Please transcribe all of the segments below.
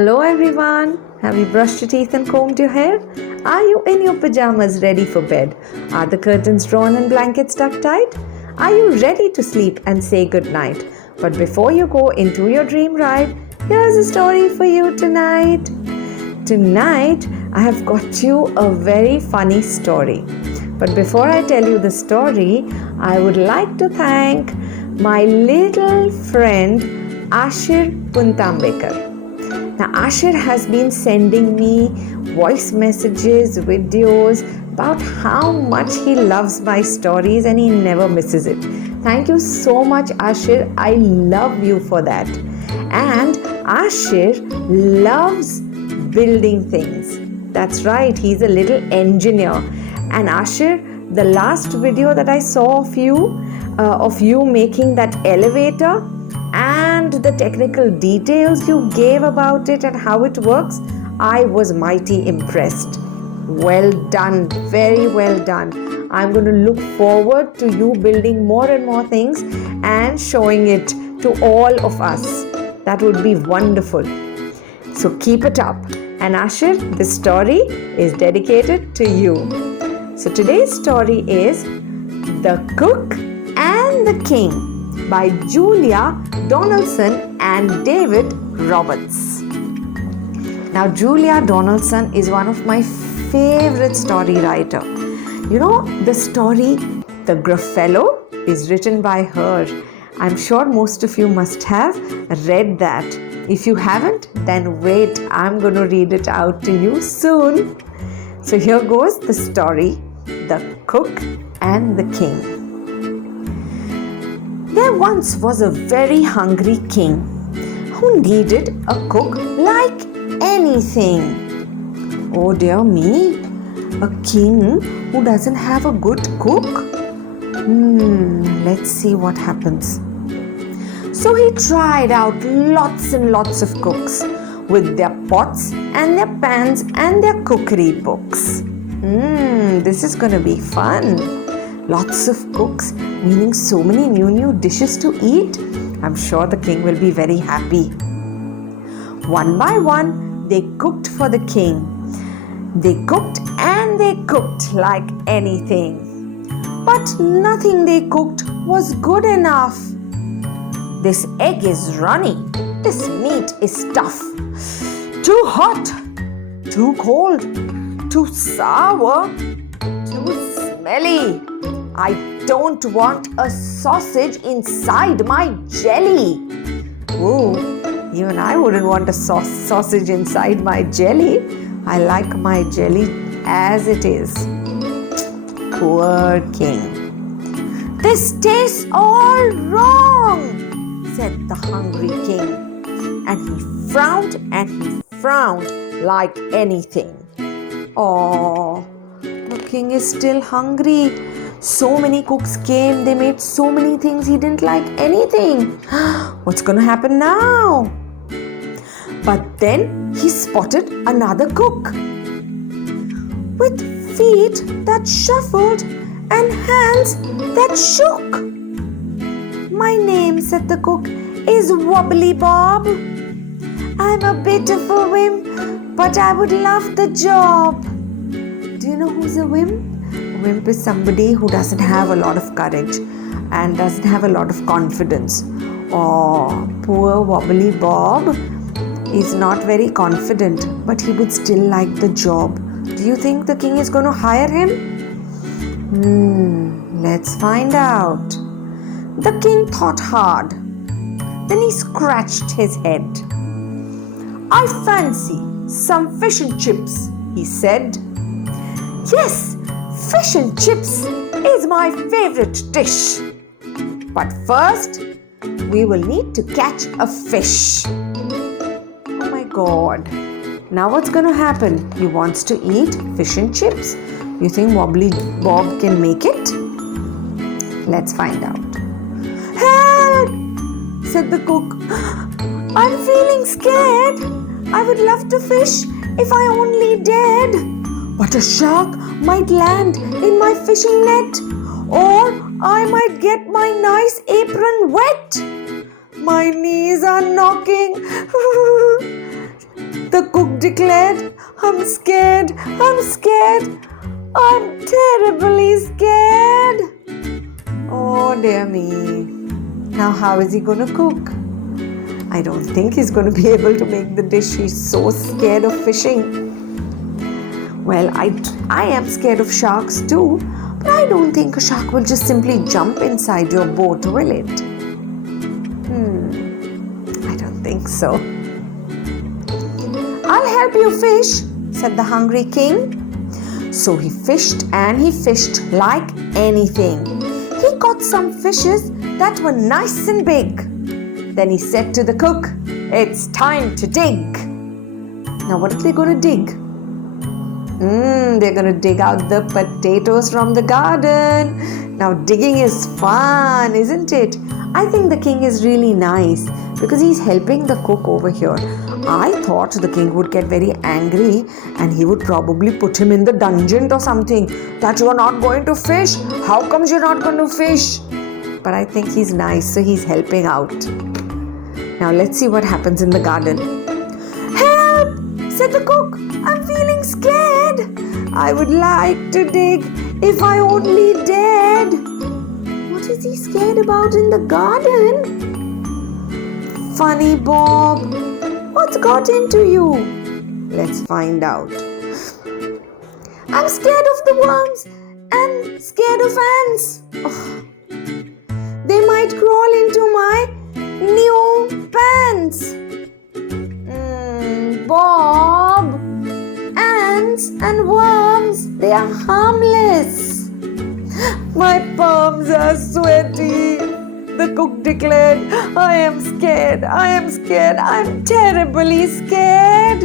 Hello everyone. Have you brushed your teeth and combed your hair? Are you in your pajamas ready for bed? Are the curtains drawn and blankets tucked tight? Are you ready to sleep and say good night? But before you go into your dream ride, here's a story for you tonight. Tonight, I have got you a very funny story. But before I tell you the story, I would like to thank my little friend Ashir Puntambekar. Now, Ashir has been sending me voice messages, videos about how much he loves my stories and he never misses it. Thank you so much, Ashir. I love you for that. And Ashir loves building things. That's right, he's a little engineer. And Ashir, the last video that I saw of you making that elevator, and the technical details you gave about it and how it works, I was mighty impressed. Well done, very well done. I'm going to look forward to you building more and more things and showing it to all of us. That would be wonderful. So keep it up. And Ashir, this story is dedicated to you. So today's story is The Cook and the King by Julia Donaldson and David Roberts. Now, Julia Donaldson is one of my favorite story writer. You know, the story The Gruffalo is written by her. I'm sure most of you must have read that. If you haven't, then wait, I'm going to read it out to you soon. So here goes the story, The Cook and the King. There once was a very hungry king who needed a cook like anything. Oh dear me, a king who doesn't have a good cook? Let's see what happens. So he tried out lots and lots of cooks with their pots and their pans and their cookery books. This is going to be fun. Lots of cooks, meaning so many new dishes to eat. I'm sure the king will be very happy. One by one, they cooked for the king. They cooked and they cooked like anything. But nothing they cooked was good enough. This egg is runny. This meat is tough. Too hot. Too cold. Too sour. Too smelly. I don't want a sausage inside my jelly. Ooh, even I wouldn't want a sausage inside my jelly. I like my jelly as it is. Poor king. This tastes all wrong, said the hungry king. And he frowned like anything. Oh, the king is still hungry. So many cooks came, they made so many things, he didn't like anything. What's going to happen now? But then he spotted another cook with feet that shuffled and hands that shook. My name, said the cook, is Wobbly Bob. I'm a bit of a wimp, but I would love the job. Do you know who's a wimp? Wimp is somebody who doesn't have a lot of courage and doesn't have a lot of confidence. Oh, poor Wobbly Bob is not very confident, but he would still like the job. Do you think the king is going to hire him? Let's find out. The king thought hard. Then he scratched his head. I fancy some fish and chips, he said. Yes, fish and chips is my favorite dish. But first, we will need to catch a fish. Oh my God. Now what's going to happen? He wants to eat fish and chips. You think Wobbly Bob can make it? Let's find out. Help! Said the cook. I'm feeling scared. I would love to fish if I only dared. But a shark might land in my fishing net, or I might get my nice apron wet. My knees are knocking. The cook declared, I'm scared, I'm scared. I'm terribly scared. Oh dear me. Now how is he going to cook? I don't think he's going to be able to make the dish. He's so scared of fishing. Well, I am scared of sharks too, but I don't think a shark will just simply jump inside your boat, will it? I don't think so. I'll help you fish, said the hungry king. So he fished and he fished like anything. He caught some fishes that were nice and big. Then he said to the cook, it's time to dig. Now what are they going to dig? They're going to dig out the potatoes from the garden. Now digging is fun, isn't it? I think the king is really nice because he's helping the cook over here. I thought the king would get very angry and he would probably put him in the dungeon or something. That you are not going to fish? How comes you're not going to fish? But I think he's nice, so he's helping out. Now let's see what happens in the garden. Help! Said the cook. I'm feeling scared. I would like to dig if I only dared. What is he scared about in the garden? Funny Bob, what's got into you? Let's find out. I'm scared of the worms and scared of ants. Oh, they might crawl into my new pants. Bob, ants and worms, they are harmless. My palms are sweaty. The cook declared, I am scared, I am scared, I'm terribly scared.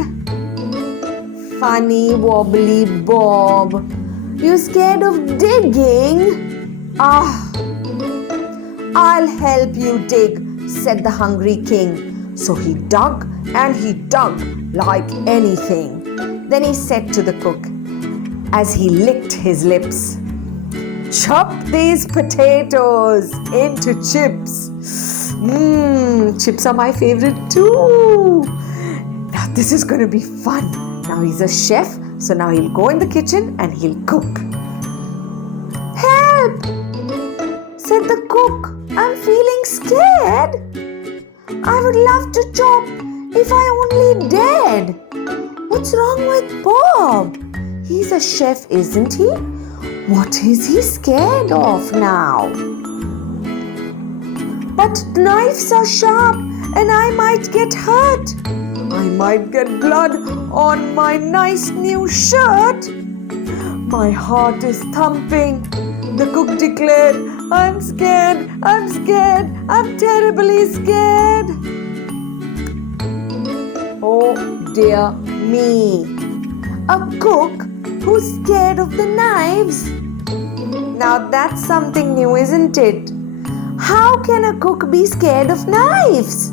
Funny wobbly Bob, you scared of digging? I'll help you dig, said the hungry king. So he dug and he dug like anything. Then he said to the cook, as he licked his lips, chop these potatoes into chips. Chips are my favorite too. Now this is going to be fun. Now he's a chef, so now he'll go in the kitchen and he'll cook. Help! Said the cook. I'm feeling scared. I would love to chop if I only dared. What's wrong with Bob? He's a chef, isn't he? What is he scared of now? But knives are sharp and I might get hurt. I might get blood on my nice new shirt. My heart is thumping. The cook declared, I'm scared, I'm scared, I'm terribly scared. Oh dear me. A cook who's scared of the knives? Now that's something new, isn't it? How can a cook be scared of knives?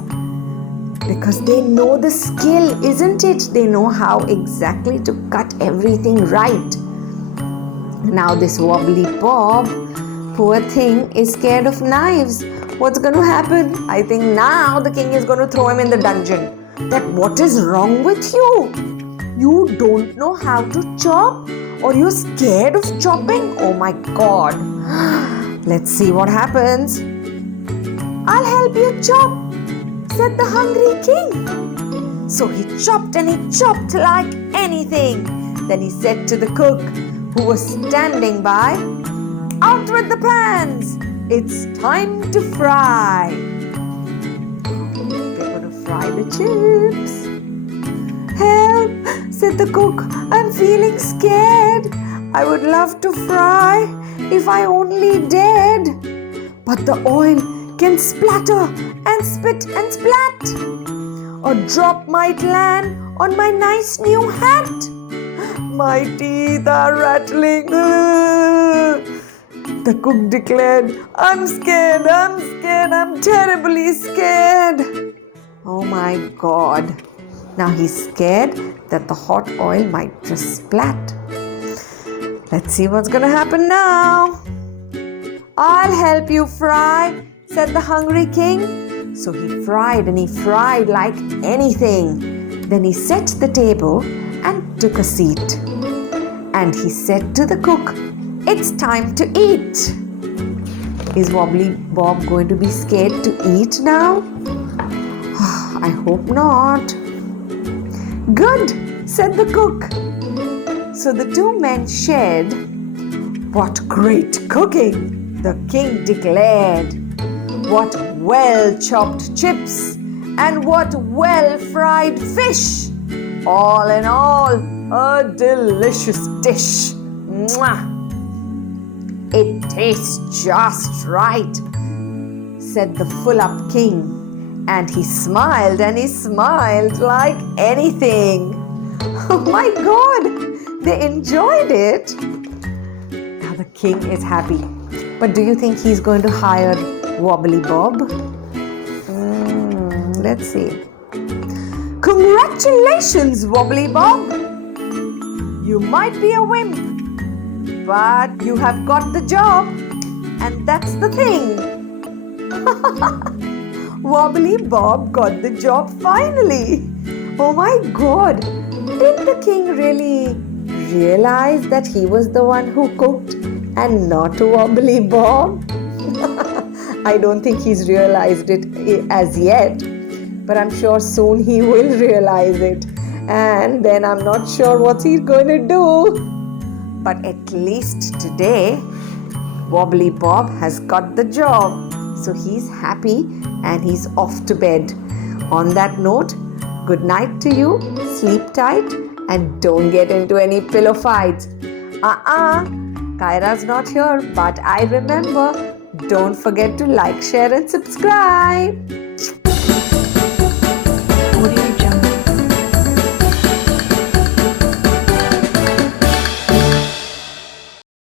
Because they know the skill, isn't it? They know how exactly to cut everything right. Now this wobbly Bob, poor thing, is scared of knives. What's going to happen? I think now the king is going to throw him in the dungeon. That what is wrong with you? You don't know how to chop? Or you're scared of chopping? Oh my God. Let's see what happens. I'll help you chop, said the hungry king. So he chopped and he chopped like anything. Then he said to the cook, who was standing by, out with the pans. It's time to fry. They're going to fry the chips. Help, said the cook. I'm feeling scared. I would love to fry if I only dared. But the oil can splatter and spit and splat. A drop might land on my nice new hat. My teeth are rattling. The cook declared, I'm scared, I'm scared, I'm terribly scared. Oh my God. Now he's scared that the hot oil might just splat. Let's see what's going to happen now. I'll help you fry, said the hungry king. So he fried and he fried like anything. Then he set the table and took a seat. And he said to the cook, "It's time to eat." Is Wobbly Bob going to be scared to eat now? I hope not. "Good," said the cook. So the two men shared. "What great cooking," the king declared. "What well-chopped chips and what well-fried fish. All in all, a delicious dish. Mwah! It tastes just right," said the full-up king. And he smiled like anything. Oh my God! They enjoyed it. Now the king is happy. But do you think he's going to hire Wobbly Bob? Let's see. "Congratulations, Wobbly Bob! You might be a wimp, but you have got the job, and that's the thing." Wobbly Bob got the job finally. Oh my God! Did the king really realize that he was the one who cooked and not Wobbly Bob? I don't think he's realized it as yet, but I'm sure soon he will realize it. And then I'm not sure what he's going to do. But at least today, Wobbly Bob has got the job. So he's happy and he's off to bed. On that note, good night to you. Sleep tight and don't get into any pillow fights. Kyra's not here, but I remember. Don't forget to like, share and subscribe.